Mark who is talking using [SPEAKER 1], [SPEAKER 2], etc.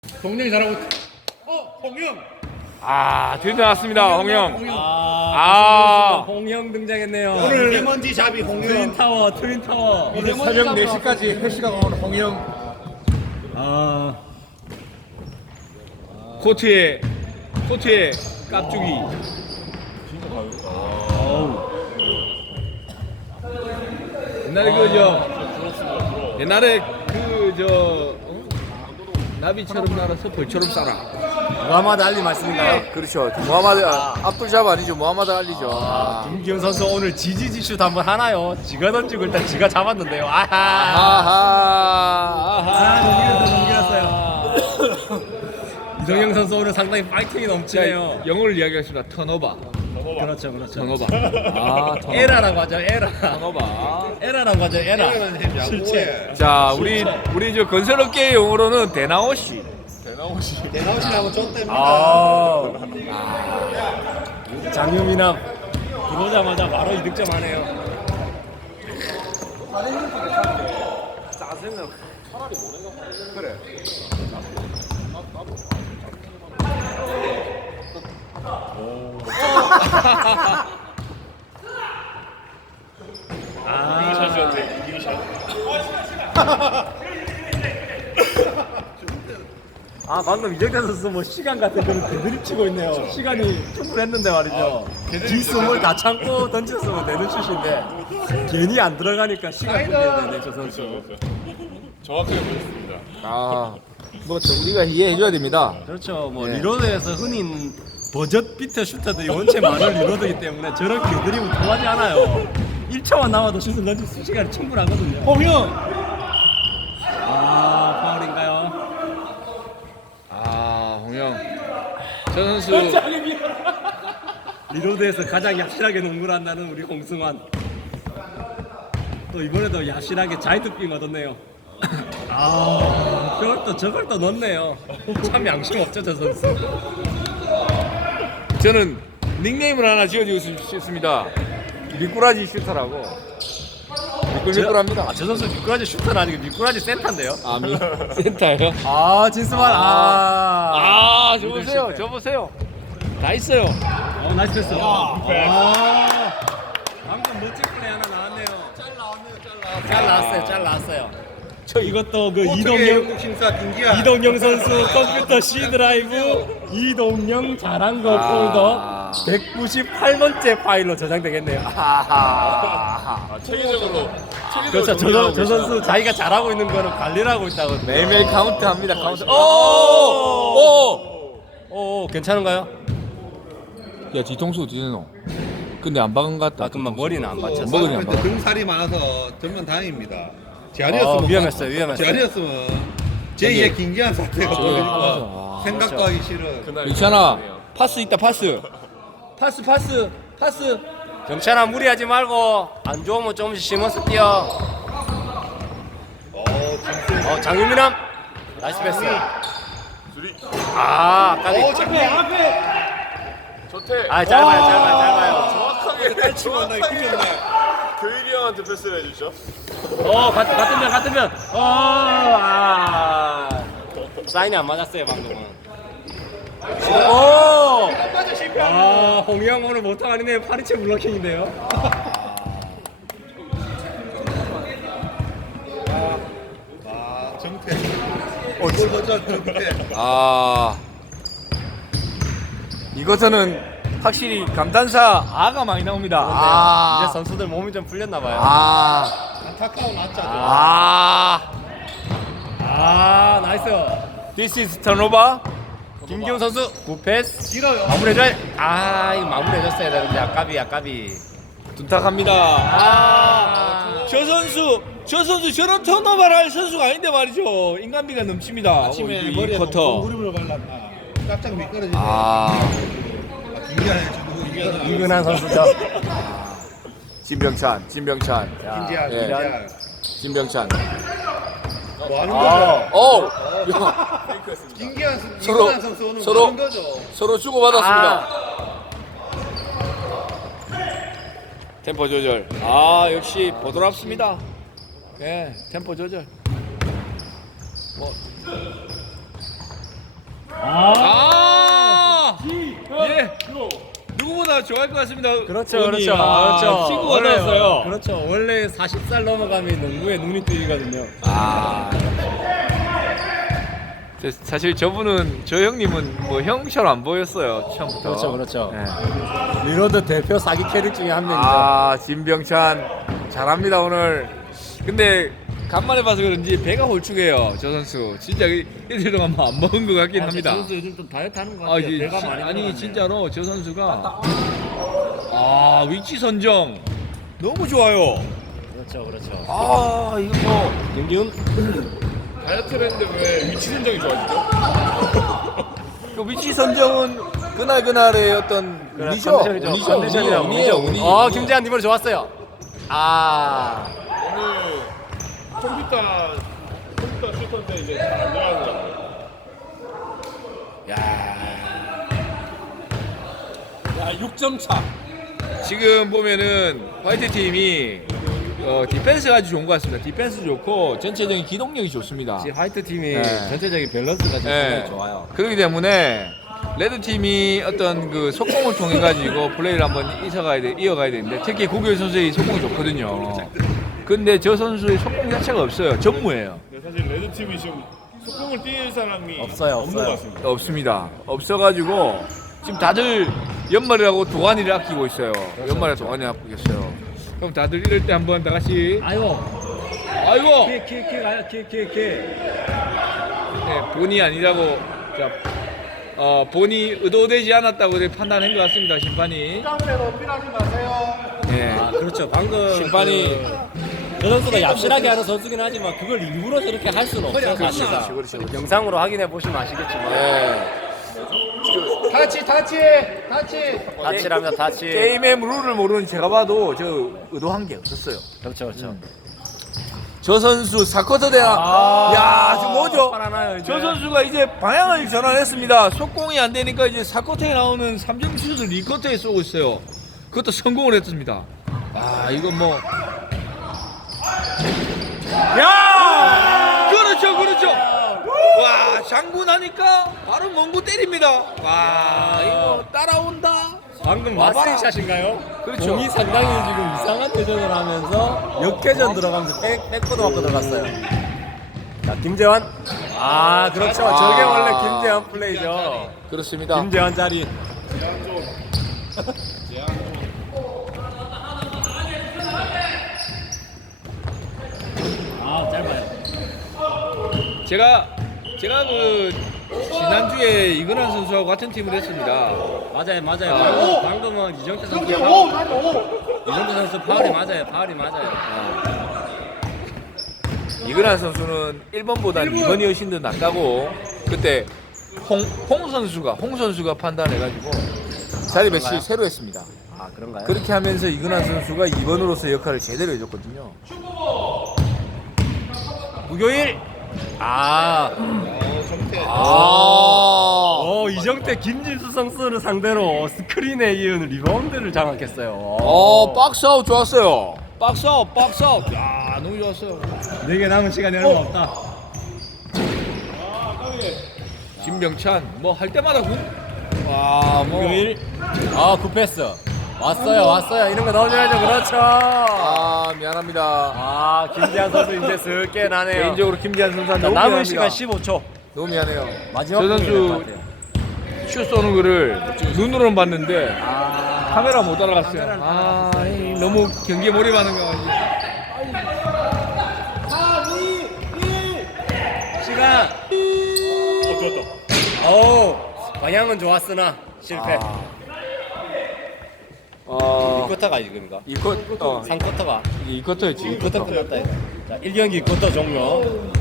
[SPEAKER 1] 동영이 잘하고. 홍영.
[SPEAKER 2] 드디어 나왔습니다, 홍영.
[SPEAKER 3] 홍영 등장했네요.
[SPEAKER 1] 오늘 레먼지 잡이 홍영.
[SPEAKER 3] 트윈타워.
[SPEAKER 1] 오늘 새벽 4시까지 회식가 온 홍영.
[SPEAKER 2] 코트에 깍두기. 옛날에 나비처럼 날아서 벌처럼 쏴라.
[SPEAKER 3] 무하마드 알리 말씀인가요?
[SPEAKER 2] 그렇죠. 무하마드 압둘잡 아니죠. 무하마드 알리죠.
[SPEAKER 3] 김기훈 선수 오늘 지지지 슛 한번 하나요? 지가 던지고 일단 지가 잡았는데요. 넘겼어요. 이정영 선수 오늘 상당히 파이팅이 넘치네요.
[SPEAKER 2] 영어를 이야기하겠습니다. 턴오버.
[SPEAKER 3] 그렇죠.
[SPEAKER 2] 턴오버.
[SPEAKER 3] 에라라고 하죠.
[SPEAKER 2] 턴오버.
[SPEAKER 3] 에라라고 하죠. 에라. 실체.
[SPEAKER 2] 자, 우리 저 건설업계의 용어로는 대나오시.
[SPEAKER 1] 대나오시라고 줬답니다.
[SPEAKER 3] 장유민함 들어오자마자 바로 이득점 하네요. 방금 이정찬 선수 뭐 시간 같은 거는 대드립 치고 있네요. 시간이 충분했는데 말이죠. 기스물 다 참고 던졌으면 되는 슛인데 괜히 안 들어가니까 시간 끌려야 되네 저 선수.
[SPEAKER 4] 정확하게 보였습니다.
[SPEAKER 2] 우리가 이해해줘야 됩니다.
[SPEAKER 3] 그렇죠. 리로드에서 흔히 버젓 비트 슈터들이 원체 많은 리로드이기 때문에 저런 개드립은 통하지 않아요. 1초만 남아도 슛을 던질 수 시간이 충분하거든요.
[SPEAKER 1] 홍영.
[SPEAKER 3] 파울인가요?
[SPEAKER 2] 홍영. 저 선수
[SPEAKER 3] 리로드에서 가장 얍실하게 농구를 한다는 우리 홍승환. 또 이번에도 얍실하게 자이드 빙 얻었네요. 저걸 또 넣네요. 참 양심 없죠 저 선수.
[SPEAKER 2] 저는 닉네임을 하나 지어주고 싶습니다. 미꾸라지 슈터라고. 미끌미끌합니다.
[SPEAKER 3] 저 선수 미꾸라지 슈터는 아니고 미꾸라지 센터인데요.
[SPEAKER 2] 센터예요?
[SPEAKER 3] 진스만
[SPEAKER 2] 저 보세요. 다 있어요.
[SPEAKER 3] 나이스 패스. 방금 멋진 플레이 하나 나왔네요. 잘 나왔어요. 이것도 그
[SPEAKER 1] 이동영 심사 김기아.
[SPEAKER 3] 이동영 선수 컴퓨터 C 드라이브 이동영 잘한 거 폴더 198번째 파일로 저장되겠네요.
[SPEAKER 4] 체계적으로
[SPEAKER 3] 그렇죠. 저 선수 자기가 잘하고 있는 거는 관리를 하고 있다고.
[SPEAKER 2] 매일매일 카운트합니다. 카운트.
[SPEAKER 3] 오, 괜찮은가요?
[SPEAKER 2] 야, 뒤통수 어디 되노? 근데 안 박은 것 같다.
[SPEAKER 3] 금방 머리는 안 맞췄어.
[SPEAKER 2] 머리는 안
[SPEAKER 1] 근데
[SPEAKER 2] 박은.
[SPEAKER 1] 등살이 많아서 전면 다행입니다. 제 아니었으면
[SPEAKER 3] 위험했어요.
[SPEAKER 1] 제 아니었으면 제2의 김기한 사태가 벌어지니까
[SPEAKER 2] 하면서.
[SPEAKER 1] 생각도 하기 싫은.
[SPEAKER 2] 괜찮아. 파스 있다. 파스.
[SPEAKER 3] 경찰아 무리하지 말고 안 좋으면 조금씩 심어서 뛰어. 장유민함 나이스 패스. 까비.
[SPEAKER 4] 저태
[SPEAKER 3] 짧아요.
[SPEAKER 4] 정확하게 교일이 형한테 패스를 해주죠.
[SPEAKER 3] 같은 면. 사인이 안 맞았어요 방금은. 홍영 오늘 못하고 아니네요. 파리채 블로킹인데요.
[SPEAKER 1] 정태. 골버전 정태.
[SPEAKER 2] 이것은 확실히 감탄사 아가 많이 나옵니다.
[SPEAKER 3] 이제 선수들 몸이 좀 풀렸나 봐요.
[SPEAKER 1] 안타까운 아짜.
[SPEAKER 3] 나이스.
[SPEAKER 2] This is turnover.
[SPEAKER 3] 김기훈 선수 굿패스.
[SPEAKER 1] 길어요.
[SPEAKER 3] 마무리해줘야. 이거 마무리해줬어야 되는데 아까비.
[SPEAKER 2] 둔탁합니다. 저 선수 저런 턴오버를 할 선수가 아닌데 말이죠. 인간미가 넘칩니다.
[SPEAKER 1] 아침에
[SPEAKER 2] 이
[SPEAKER 1] 머리에
[SPEAKER 2] 쿼터.
[SPEAKER 1] 무릎을 발랐나. 깜짝 미끄러지네. 김기한의 주도
[SPEAKER 3] 이근한 선수죠.
[SPEAKER 2] 진병찬.
[SPEAKER 1] 김지아.
[SPEAKER 2] 진병찬.
[SPEAKER 1] 뭐 하는 거죠? 김기한 선수는
[SPEAKER 2] 서로-
[SPEAKER 1] 뭐 하는 거죠?
[SPEAKER 2] 서로 주고받았습니다. 템포 조절. 역시 보드랍습니다. 템포 조절. 예. 누구보다 좋아할 것 같습니다.
[SPEAKER 3] 그렇죠,
[SPEAKER 2] 본인이.
[SPEAKER 3] 그렇죠, 그렇죠.
[SPEAKER 2] 친구가 나왔어요.
[SPEAKER 3] 그렇죠. 원래 40살 넘어가면 농구에 눈이 뜨이거든요.
[SPEAKER 2] 사실 저분은 저 형님은 뭐 형처럼 안 보였어요 처음부터.
[SPEAKER 3] 그렇죠, 그렇죠.
[SPEAKER 2] 네.
[SPEAKER 3] 리로드 대표 사기 캐릭 중에 한 명이죠.
[SPEAKER 2] 진병찬 잘합니다 오늘. 근데 간만에 봐서 그런지 배가 홀쭉해요 저 선수. 진짜 이틀 동안 안 먹은 것 같긴 합니다.
[SPEAKER 3] 저 선수 요즘 좀 다이어트 하는 것 같아요. 배가 많이
[SPEAKER 2] 아니
[SPEAKER 3] 늘어났네요.
[SPEAKER 2] 진짜로 저 선수가 위치 선정 너무 좋아요.
[SPEAKER 3] 그렇죠, 그렇죠.
[SPEAKER 2] 이거 뭐
[SPEAKER 3] 김기훈.
[SPEAKER 4] 다이어트를 했는데 왜 위치 선정이 좋아지죠?
[SPEAKER 2] 그 위치 선정은 그날 그날의 어떤 운이죠.
[SPEAKER 3] 운이죠. 김재환 이번에 좋았어요.
[SPEAKER 4] 오늘 컴퓨터 슈터인데 이제 잘 안 들어가는 거 같아요.
[SPEAKER 3] 야, 6점 차.
[SPEAKER 2] 지금 보면은 화이트 팀이 디펜스가 아주 좋은 것 같습니다. 디펜스 좋고 전체적인 기동력이 좋습니다.
[SPEAKER 3] 지금 화이트 팀이
[SPEAKER 2] 네.
[SPEAKER 3] 전체적인 밸런스가 지금
[SPEAKER 2] 네.
[SPEAKER 3] 상당히 좋아요.
[SPEAKER 2] 그렇기 때문에 레드 팀이 어떤 그 속공을 통해 가지고 플레이를 한번 이어가야 되는데 특히 고교일 선수의 속공이 좋거든요. 근데 저 선수의 속공 자체가 없어요. 전무예요.
[SPEAKER 4] 사실 레드 팀이 지금 속공을 뛸 사람이
[SPEAKER 3] 없어요,
[SPEAKER 4] 없는
[SPEAKER 3] 없어요.
[SPEAKER 4] 것 같습니다.
[SPEAKER 2] 없습니다. 없어가지고 지금 다들 연말이라고 동안이를 아끼고 있어요. 연말에 동안이 아끼고 있어요. 그럼 다들 이럴 때 한번 다 같이 아이고
[SPEAKER 3] 킥 가요. 킥.
[SPEAKER 2] 네, 본이 아니라고 본이 의도되지 않았다고 판단한 것 같습니다. 심판이. 네.
[SPEAKER 3] 그렇죠. 방금
[SPEAKER 2] 심판이
[SPEAKER 3] 저 선수가 얍실하게 하는 선수긴 하지만 그걸 일부러 저렇게 할 수는 없어요. 사실상.
[SPEAKER 2] 그렇죠.
[SPEAKER 3] 영상으로 확인해 보시면 아시겠지만.
[SPEAKER 2] 네.
[SPEAKER 3] 다치랍니다. 다치.
[SPEAKER 2] 게임의 룰을 모르는 제가 봐도 저 의도한 게 없었어요.
[SPEAKER 3] 그렇죠.
[SPEAKER 2] 저 선수 4쿼터 대항. 야, 저 뭐죠?
[SPEAKER 3] 빨아나요, 이제.
[SPEAKER 2] 저 선수가 이제 방향을 전환했습니다. 속공이 안 되니까 이제 4쿼터에 나오는 3점 슛을 2쿼터에 쏘고 있어요. 그것도 성공을 했습니다. 이건 뭐. 야! 그렇죠. 와, 장군 하니까 바로 멍구 때립니다. 와, 이거 따라온다.
[SPEAKER 3] 방금
[SPEAKER 2] 와봐라.
[SPEAKER 3] 마스팅샷인가요?
[SPEAKER 2] 그렇죠.
[SPEAKER 3] 공이 상당히 지금 이상한 회전을 하면서 역회전 들어가면서 백보드 맞고 들어갔어요. 자, 김재환. 그렇죠. 저게 원래 김재환 플레이죠.
[SPEAKER 2] 그렇습니다.
[SPEAKER 3] 김재환 자리. 짧아요.
[SPEAKER 2] 제가 그 지난주에 이근환 선수하고 같은 팀을 했습니다.
[SPEAKER 3] 맞아요. 방금은 이정태 선수 파울이 맞아요.
[SPEAKER 2] 이근환 선수는 1번보다 2번이 훨씬 더 낫다고 그때 홍 선수가 판단해가지고 자리 배치 새로 했습니다.
[SPEAKER 3] 그런가요?
[SPEAKER 2] 그렇게 하면서 이근환 선수가 2번으로서 역할을 제대로 해줬거든요.
[SPEAKER 3] 무교일. 이정태 김진수 선수를 상대로 스크린에 이은 리바운드를 장악했어요.
[SPEAKER 2] 박스아웃 좋았어요. 박스아웃. 야, 너무 좋았어요.
[SPEAKER 3] 4개 남은 시간이 얼마 없다.
[SPEAKER 2] 진병찬 뭐 할 때마다
[SPEAKER 3] 무교일. 굿패스. 왔어요. 이런 거 넣어줘야죠. 그렇죠.
[SPEAKER 2] 미안합니다.
[SPEAKER 3] 김재환 선수 이제 슬 깨나네요.
[SPEAKER 2] 개인적으로 김재환 선수한테
[SPEAKER 3] 자,
[SPEAKER 2] 너무
[SPEAKER 3] 남은
[SPEAKER 2] 미안합니다.
[SPEAKER 3] 시간 15초.
[SPEAKER 2] 너무 미안해요.
[SPEAKER 3] 마지막
[SPEAKER 2] 저
[SPEAKER 3] 공격이 될것
[SPEAKER 2] 선수
[SPEAKER 3] 같아요.
[SPEAKER 2] 슛 쏘는 거를 눈으로는 봤는데 카메라 못 따라갔어요. 너무 경기에 몰입하는 거 같아요.
[SPEAKER 3] 시간.
[SPEAKER 4] 좋았다.
[SPEAKER 3] 방향은 좋았으나 실패. 2쿼터가 지금인가?
[SPEAKER 2] 2쿼터
[SPEAKER 3] 3쿼터가.
[SPEAKER 2] 이게 2쿼터였지.
[SPEAKER 3] 2쿼터 끝났다. 자, 1경기 2쿼터 종료.